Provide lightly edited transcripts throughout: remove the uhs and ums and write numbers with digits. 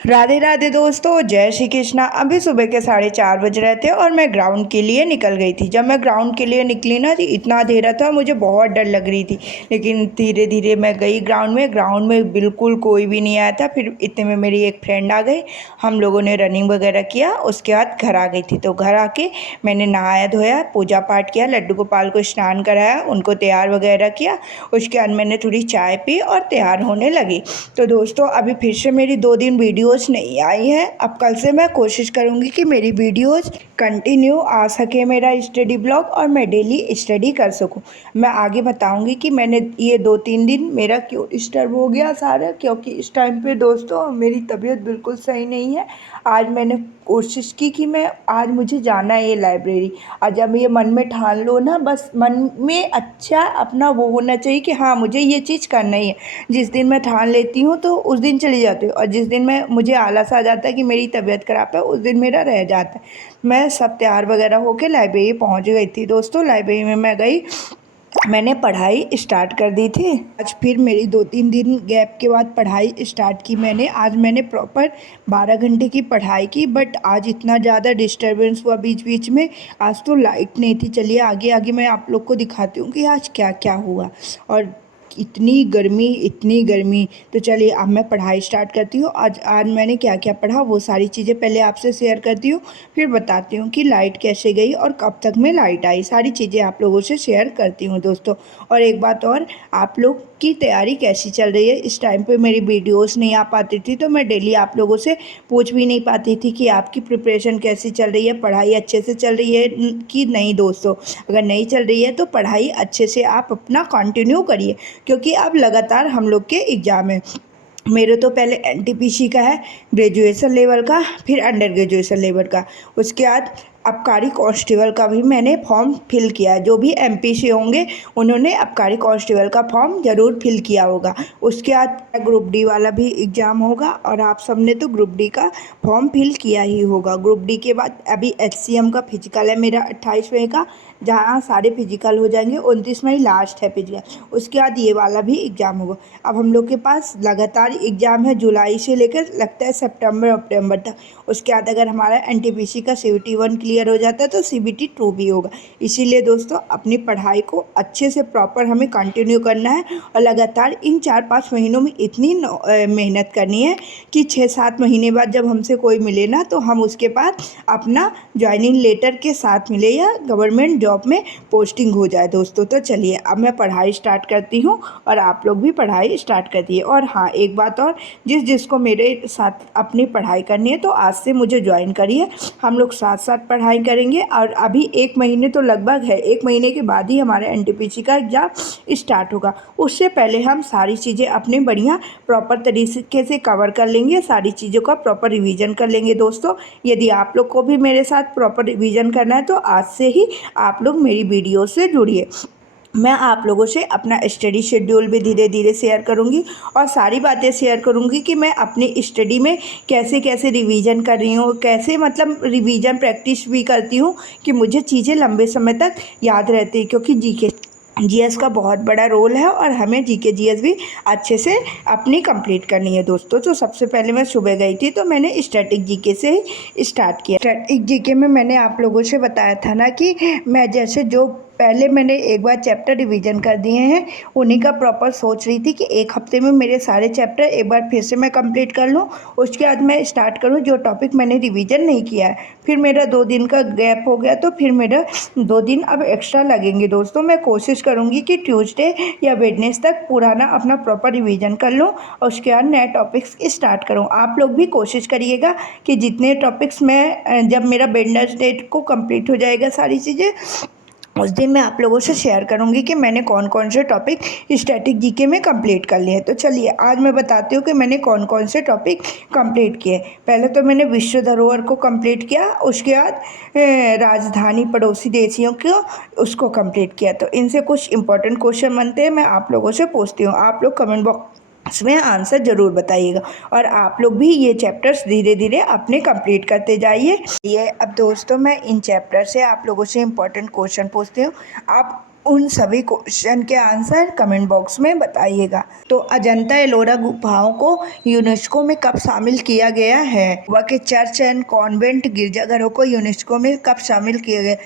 राधे राधे दोस्तों, जय श्री कृष्णा। अभी सुबह के 4:30 बज रहे थे और मैं ग्राउंड के लिए निकल गई थी। जब मैं ग्राउंड के लिए निकली ना जी, इतना अंधेरा था, मुझे बहुत डर लग रही थी। लेकिन धीरे धीरे मैं गई ग्राउंड में बिल्कुल कोई भी नहीं आया था। फिर इतने में मेरी एक फ्रेंड आ गई, हम लोगों ने रनिंग वगैरह किया। उसके बाद घर आ गई थी, तो घर आके मैंने नहाया धोया, पूजा पाठ किया, लड्डू गोपाल को स्नान कराया, उनको तैयार वगैरह किया। उसके बाद मैंने थोड़ी चाय पी और तैयार होने लगी। तो दोस्तों, अभी फिर से मेरी 2 दिन वीडियोस नहीं आई है। अब कल से मैं कोशिश करूँगी कि मेरी वीडियोस कंटिन्यू आ सके, मेरा स्टडी ब्लॉग, और मैं डेली स्टडी कर सकूँ। मैं आगे बताऊँगी कि मैंने ये 2-3 दिन मेरा क्यों डिस्टर्ब हो गया सारा, क्योंकि इस टाइम पे दोस्तों मेरी तबीयत बिल्कुल सही नहीं है। आज मैंने कोशिश की कि मैं आज मुझे जाना है ये लाइब्रेरी। और जब ये मन में ठान लो ना, बस मन में अच्छा अपना वो होना चाहिए कि हाँ मुझे ये चीज़ करना ही है। जिस दिन मैं ठान लेती हूँ तो उस दिन चली जाती हूँ, और जिस दिन मैं मुझे आलस आ जाता है कि मेरी तबीयत ख़राब है, उस दिन मेरा रह जाता है। मैं सब तैयार वगैरह होकर लाइब्रेरी पहुँच गई थी दोस्तों। लाइब्रेरी में मैं गई, मैंने पढ़ाई स्टार्ट कर दी थी। आज फिर मेरी 2-3 दिन गैप के बाद पढ़ाई स्टार्ट की मैंने। आज मैंने प्रॉपर 12 घंटे की पढ़ाई की, बट आज इतना ज़्यादा डिस्टर्बेंस हुआ बीच बीच में। आज तो लाइट नहीं थी। चलिए आगे आगे मैं आप लोग को दिखाती हूँ कि आज क्या क्या हुआ। और इतनी गर्मी। तो चलिए अब मैं पढ़ाई स्टार्ट करती हूँ। आज आज मैंने क्या क्या पढ़ा वो सारी चीज़ें पहले आपसे शेयर करती हूँ, फिर बताती हूँ कि लाइट कैसे गई और कब तक में लाइट आई। सारी चीज़ें आप लोगों से शेयर करती हूँ दोस्तों। और एक बात और, आप लोग की तैयारी कैसी चल रही है? इस टाइम पे मेरी वीडियोस नहीं आ पाती थी, तो मैं डेली आप लोगों से पूछ भी नहीं पाती थी कि आपकी प्रिपरेशन कैसी चल रही है, पढ़ाई अच्छे से चल रही है कि नहीं दोस्तों। अगर नहीं चल रही है तो पढ़ाई अच्छे से आप अपना कंटिन्यू करिए, क्योंकि अब लगातार हम लोग के एग्ज़ाम है। मेरे तो पहले एनटीपीसी का है, ग्रेजुएशन लेवल का, फिर अंडर ग्रेजुएशन लेवल का। उसके बाद आबकारी कांस्टेबल का भी मैंने फॉर्म फिल किया है। जो भी एमपी से होंगे उन्होंने आबकारी कांस्टेबल का फॉर्म ज़रूर फिल किया होगा। उसके बाद ग्रुप डी वाला भी एग्ज़ाम होगा, और आप सब ने तो ग्रुप डी का फॉर्म फिल किया ही होगा। ग्रुप डी के बाद अभी एचसीएम का फिजिकल है मेरा 28 मई का, जहाँ सारे फिजिकल हो जाएंगे। 29 मई लास्ट है फिजिकल। उसके बाद ये वाला भी एग्ज़ाम होगा। अब हम लोग के पास लगातार एग्ज़ाम है, जुलाई से लेकर लगता है सितंबर अक्टूबर तक। उसके बाद अगर हमारा एनटीपीसी का CBT 1 क्लियर हो जाता है तो CBT 2 भी होगा। इसीलिए दोस्तों अपनी पढ़ाई को अच्छे से प्रॉपर हमें कंटिन्यू करना है, और लगातार इन 4-5 महीनों में इतनी मेहनत करनी है कि 6-7 महीने बाद जब हमसे कोई मिले ना, तो हम उसके बाद अपना ज्वाइनिंग लेटर के साथ मिले या गवर्नमेंट जॉब में पोस्टिंग हो जाए दोस्तों। तो चलिए अब मैं पढ़ाई स्टार्ट करती हूँ, और आप लोग भी पढ़ाई स्टार्ट कर दिए। और हाँ, एक बात और, जिसको मेरे साथ अपनी पढ़ाई करनी है तो आज से मुझे ज्वाइन करिए। हम लोग साथ साथ पढ़ाई करेंगे। और अभी 1 महीने तो लगभग है, 1 महीने के बाद ही हमारे एनटीपीसी का एग्ज़ाम स्टार्ट होगा। उससे पहले हम सारी चीज़ें अपने बढ़िया प्रॉपर तरीके से कवर कर लेंगे, सारी चीज़ों का प्रॉपर रिवीजन कर लेंगे दोस्तों। यदि आप लोग को भी मेरे साथ प्रॉपर रिवीजन करना है तो आज से ही आप लोग मेरी वीडियो से जुड़िए। मैं आप लोगों से अपना स्टडी शेड्यूल भी धीरे धीरे शेयर करूंगी, और सारी बातें शेयर करूंगी कि मैं अपनी स्टडी में कैसे कैसे रिवीजन कर रही हूँ, कैसे मतलब रिवीजन प्रैक्टिस भी करती हूँ कि मुझे चीज़ें लंबे समय तक याद रहती है। क्योंकि जीके जीएस का बहुत बड़ा रोल है, और हमें जीके जीएस भी अच्छे से अपनी कंप्लीट करनी है दोस्तों। तो सबसे पहले मैं सुबह गई थी, तो मैंने स्टैटिक जीके से ही स्टार्ट किया। स्टैटिक जीके में मैंने आप लोगों से बताया था ना कि मैं जैसे जो पहले मैंने एक बार चैप्टर रिवीजन कर दिए हैं, उन्हीं का प्रॉपर सोच रही थी कि एक हफ्ते में मेरे सारे चैप्टर एक बार फिर से मैं कंप्लीट कर लूँ। उसके बाद मैं स्टार्ट करूँ जो टॉपिक मैंने रिवीजन नहीं किया है। फिर मेरा 2 दिन का गैप हो गया, तो फिर मेरा 2 दिन अब एक्स्ट्रा लगेंगे दोस्तों। मैं कोशिश करूँगी कि ट्यूसडे या वेडनेस तक पुराना अपना प्रॉपर रिवीजन कर लूँ, और उसके बाद नए टॉपिक्स स्टार्ट करूँ। आप लोग भी कोशिश करिएगा कि जितने टॉपिक्स मैं जब मेरा वेडनेसडे को कंप्लीट हो जाएगा सारी चीज़ें, उस दिन मैं आप लोगों से शेयर करूंगी कि मैंने कौन कौन से टॉपिक स्टैटिक जीके में कंप्लीट कर लिए हैं। तो चलिए आज मैं बताती हूँ कि मैंने कौन कौन से टॉपिक कंप्लीट किए। पहले तो मैंने विश्व धरोहर को कंप्लीट किया, उसके बाद राजधानी पड़ोसी देशियों को उसको कंप्लीट किया। तो इनसे कुछ इंपॉर्टेंट क्वेश्चन बनते हैं, मैं आप लोगों से पूछती हूँ। आप लोग कमेंट बॉक्स इसमें आंसर ज़रूर बताइएगा, और आप लोग भी ये चैप्टर्स धीरे धीरे अपने कंप्लीट करते जाइए। ये अब दोस्तों मैं इन चैप्टर से आप लोगों से इम्पोर्टेंट क्वेश्चन पूछती हूँ। आप उन सभी क्वेश्चन के आंसर कमेंट बॉक्स में बताइएगा। तो अजंता एलोरा गुफाओं को यूनेस्को में कब शामिल किया गया है? गोवा के चर्च एंड कॉन्वेंट गिरजाघरों को यूनेस्को में कब शामिल किया गया?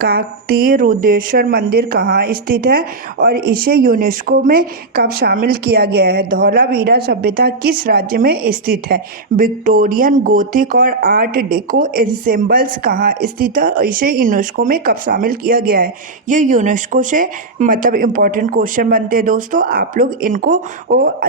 काकतीय रुद्रेश्वर मंदिर कहाँ स्थित है और इसे यूनेस्को में कब शामिल किया गया है? धौलावीरा सभ्यता किस राज्य में स्थित है? विक्टोरियन गोथिक और आर्ट डेको एंसेम्बल्स कहाँ स्थित है और इसे यूनेस्को में कब शामिल किया गया है? ये यूनेस्को से मतलब इम्पोर्टेंट क्वेश्चन बनते हैं दोस्तों, आप लोग इनको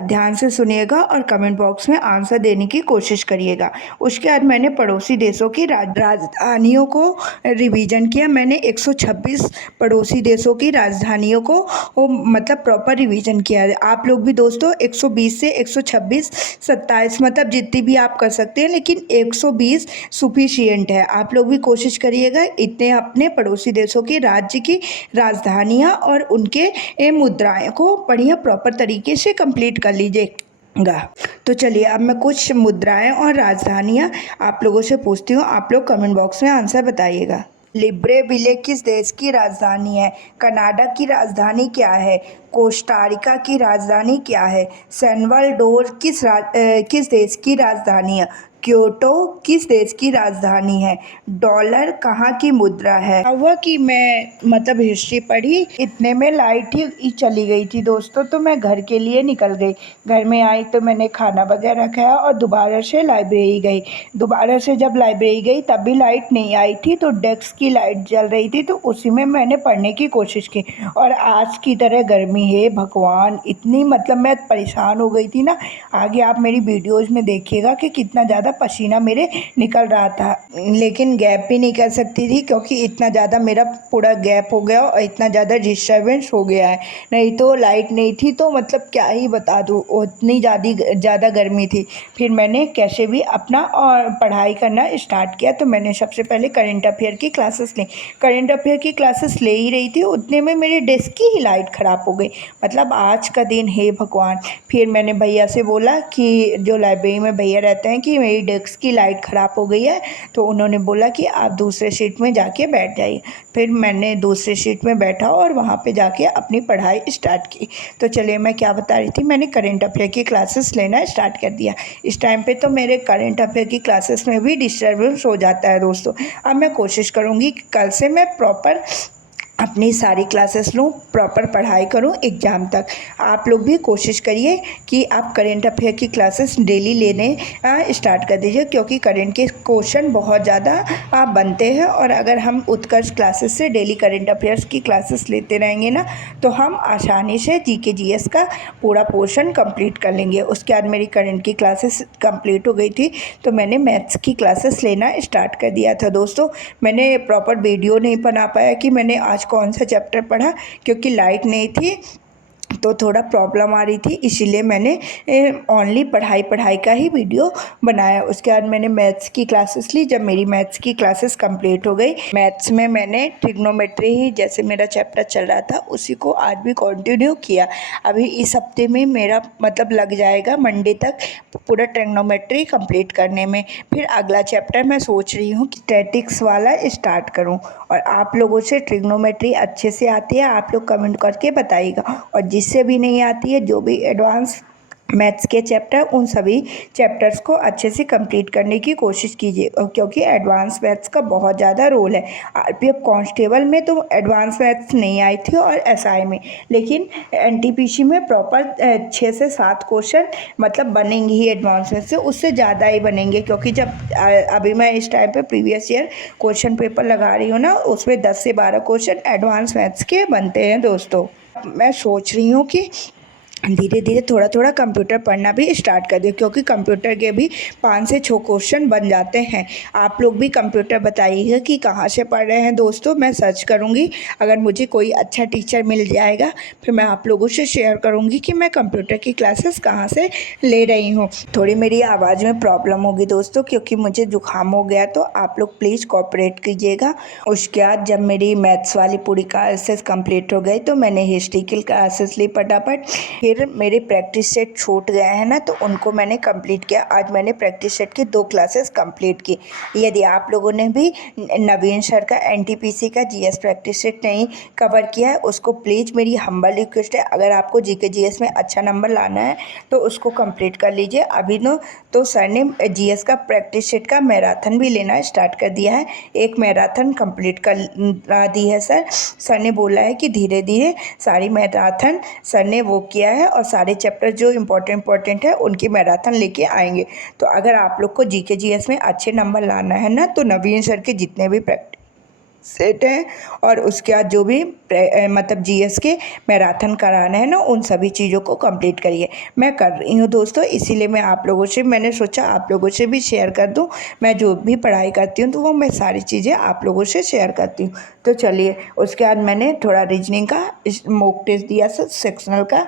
ध्यान से सुनिएगा और कमेंट बॉक्स में आंसर देने की कोशिश करिएगा। उसके बाद मैंने पड़ोसी देशों की राजधानियों को रिवीजन किया। मैंने 126 पड़ोसी देशों की राजधानियों को मतलब प्रॉपर रिवीजन किया है। आप लोग भी दोस्तों 120 से 126, 27 मतलब जितनी भी आप कर सकते हैं, लेकिन 120 सुफिशियंट है। आप लोग भी कोशिश करिएगा इतने अपने पड़ोसी देशों की राज्य की राजधानियाँ और उनके मुद्राएं को बढ़िया प्रॉपर तरीके से कंप्लीट कर लीजिएगा। तो चलिए अब मैं कुछ मुद्राएं और राजधानियां आप लोगों से पूछती हूँ, आप लोग कमेंट बॉक्स में आंसर बताइएगा। लिब्रेविले किस देश की राजधानी है? कनाडा की राजधानी क्या है? कोस्टारिका की राजधानी क्या है? सैल्वाडोर किस देश की राजधानी है? क्योटो किस देश की राजधानी है? डॉलर कहाँ की मुद्रा है? हुआ कि मैं मतलब हिस्ट्री पढ़ी, इतने में लाइट ही चली गई थी दोस्तों, तो मैं घर के लिए निकल गई। घर में आई तो मैंने खाना वगैरह खाया और दोबारा से लाइब्रेरी गई। दोबारा से जब लाइब्रेरी गई तब भी लाइट नहीं आई थी, तो डेस्क की लाइट जल रही थी, तो उसी में मैंने पढ़ने की कोशिश की। और आज की तरह गर्मी है भगवान, इतनी मतलब मैं परेशान हो गई थी ना। आगे आप मेरी वीडियोज़ में देखिएगा कि कितना ज़्यादा पसीना मेरे निकल रहा था, लेकिन गैप भी नहीं कर सकती थी क्योंकि इतना ज़्यादा मेरा पूरा गैप हो गया और इतना ज़्यादा डिस्टर्बेंस हो गया है। नहीं तो लाइट नहीं थी तो मतलब क्या ही बता दूँ, उतनी ज़्यादा गर्मी थी। फिर मैंने कैसे भी अपना और पढ़ाई करना स्टार्ट किया। तो मैंने सबसे पहले करंट अफेयर की क्लासेस ली। करंट अफेयर की क्लासेस ले ही रही थी, उतने में मेरी डेस्क की ही लाइट ख़राब हो गई। मतलब आज का दिन हे भगवान। फिर मैंने भैया से बोला कि जो लाइब्रेरी में भैया रहते हैं कि मेरी डेस्क की लाइट ख़राब हो गई है, तो उन्होंने बोला कि आप दूसरे सीट में जाके बैठ जाइए। फिर मैंने दूसरे सीट में बैठा और वहाँ पे जाके अपनी पढ़ाई स्टार्ट की। तो चलिए मैं क्या बता रही थी, मैंने करंट अफेयर की क्लासेस लेना स्टार्ट कर दिया। इस टाइम पे तो मेरे करंट अफेयर की क्लासेस में भी डिस्टर्बेंस हो जाता है दोस्तों। अब मैं कोशिश करूँगी कि कल से मैं प्रॉपर अपनी सारी क्लासेस लूँ, प्रॉपर पढ़ाई करूँ एग्ज़ाम तक। आप लोग भी कोशिश करिए कि आप करंट अफेयर की क्लासेस डेली लेने स्टार्ट कर दीजिए, क्योंकि करंट के क्वेश्चन बहुत ज़्यादा बनते हैं। और अगर हम उत्कर्ष क्लासेस से डेली करंट अफेयर्स की क्लासेस लेते रहेंगे ना, तो हम आसानी से जीके जीएस का पूरा पोर्शन कंप्लीट कर लेंगे। उसके बाद मेरी करंट की क्लासेस कंप्लीट हो गई थी, तो मैंने मैथ्स की क्लासेस लेना स्टार्ट कर दिया था दोस्तों। मैंने प्रॉपर वीडियो नहीं बना पाया कि मैंने आज कौन सा चैप्टर पढ़ा, क्योंकि लाइट नहीं थी तो थोड़ा प्रॉब्लम आ रही थी, इसीलिए मैंने ओनली पढ़ाई का ही वीडियो बनाया। उसके बाद मैंने मैथ्स की क्लासेस ली। जब मेरी मैथ्स की क्लासेस कंप्लीट हो गई, मैथ्स में मैंने ट्रिग्नोमेट्री ही जैसे मेरा चैप्टर चल रहा था उसी को आज भी कंटिन्यू किया। अभी इस हफ्ते में मेरा मतलब लग जाएगा मंडे तक पूरा ट्रिग्नोमेट्री कंप्लीट करने में। फिर अगला चैप्टर मैं सोच रही हूँ कि स्टैटिक्स वाला स्टार्ट करूँ। और आप लोगों से ट्रिग्नोमेट्री अच्छे से आती है आप लोग कमेंट करके बताइएगा, और जिससे भी नहीं आती है, जो भी एडवांस मैथ्स के चैप्टर, उन सभी चैप्टर्स को अच्छे से कंप्लीट करने की कोशिश कीजिए, क्योंकि एडवांस मैथ्स का बहुत ज़्यादा रोल है। आरपीएफ कांस्टेबल में तो एडवांस मैथ्स नहीं आई थी और एसआई में, लेकिन एनटीपीसी में प्रॉपर 6 से 7 क्वेश्चन मतलब बनेंगे ही एडवांस मैथ्स से, उससे ज़्यादा ही बनेंगे। क्योंकि जब अभी मैं इस टाइम पे प्रीवियस ईयर क्वेश्चन पेपर लगा रही हूँ ना, उसमें 10 से 12 क्वेश्चन एडवांस मैथ्स के बनते हैं दोस्तों। मैं सोच रही हूँ कि धीरे धीरे थोड़ा थोड़ा कंप्यूटर पढ़ना भी स्टार्ट कर दिया, क्योंकि कंप्यूटर के भी 5 से 6 क्वेश्चन बन जाते हैं। आप लोग भी कंप्यूटर बताइएगा कि कहाँ से पढ़ रहे हैं दोस्तों, मैं सर्च करूँगी। अगर मुझे कोई अच्छा टीचर मिल जाएगा फिर मैं आप लोगों से शेयर करूँगी कि मैं कंप्यूटर की क्लासेस कहाँ से ले रही हूँ। थोड़ी मेरी आवाज़ में प्रॉब्लम होगी दोस्तों, क्योंकि मुझे जुकाम हो गया, तो आप लोग प्लीज़ कोऑपरेट कीजिएगा। उसके बाद जब मेरी मैथ्स वाली पूरी क्लासेस कंप्लीट हो गई तो मैंने हिस्ट्री की क्लासेस ली फटाफट। फिर मेरे प्रैक्टिस सेट छूट गए हैं ना, तो उनको मैंने कंप्लीट किया। आज मैंने प्रैक्टिस सेट की 2 क्लासेस कंप्लीट की। यदि आप लोगों ने भी नवीन सर का एनटीपीसी का जीएस प्रैक्टिस सेट नहीं कवर किया है, उसको प्लीज़ मेरी हम्बल रिक्वेस्ट है, अगर आपको जीके जीएस में अच्छा नंबर लाना है तो उसको कंप्लीट कर लीजिए। अभी तो सर ने जीएस का प्रैक्टिस सेट का मैराथन भी लेना स्टार्ट कर दिया है। एक मैराथन कंप्लीट कर दी है सर ने बोला है कि धीरे धीरे सारी मैराथन सर ने वो किया है और सारे चैप्टर जो इम्पोर्टेंट है उनकी मैराथन लेके आएंगे। तो अगर आप लोग को जीके जीएस में अच्छे नंबर लाना है ना, तो नवीन सर के जितने भी प्रैक्टिस सेट हैं और उसके बाद जो भी मतलब जीएस के मैराथन कराना है ना, उन सभी चीज़ों को कंप्लीट करिए। मैं कर रही हूँ दोस्तों, इसीलिए मैंने सोचा आप लोगों से भी शेयर कर दूँ। मैं जो भी पढ़ाई करती हूँ तो वो मैं सारी चीज़ें आप लोगों से शेयर करती हूँ। तो चलिए, उसके बाद मैंने थोड़ा रीजनिंग का मॉक टेस्ट दिया सेक्शनल का,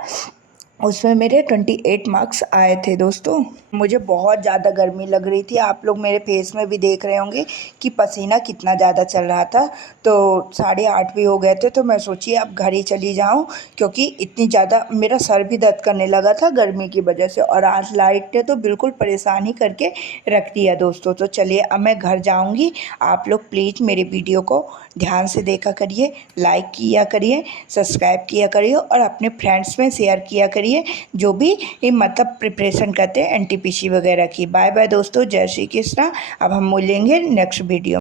उसमें मेरे 28 मार्क्स आए थे दोस्तों। मुझे बहुत ज़्यादा गर्मी लग रही थी, आप लोग मेरे फेस में भी देख रहे होंगे कि पसीना कितना ज़्यादा चल रहा था। तो 8:30 भी हो गए थे, तो मैं सोची अब घर ही चली जाऊं, क्योंकि इतनी ज़्यादा मेरा सर भी दर्द करने लगा था गर्मी की वजह से, और आज लाइट ने तो बिल्कुल परेशान ही करके रख दिया दोस्तों। तो चलिए, अब मैं घर जाऊँगी। आप लोग प्लीज़ मेरे वीडियो को ध्यान से देखा करिए, लाइक किया करिए, सब्सक्राइब किया करिए और अपने फ्रेंड्स में शेयर किया करिए जो भी ये मतलब प्रिपरेशन करते हैं एनटीपीसी वगैरह की। बाय बाय दोस्तों, जय श्री कृष्णा। अब हम मिलेंगे नेक्स्ट वीडियो।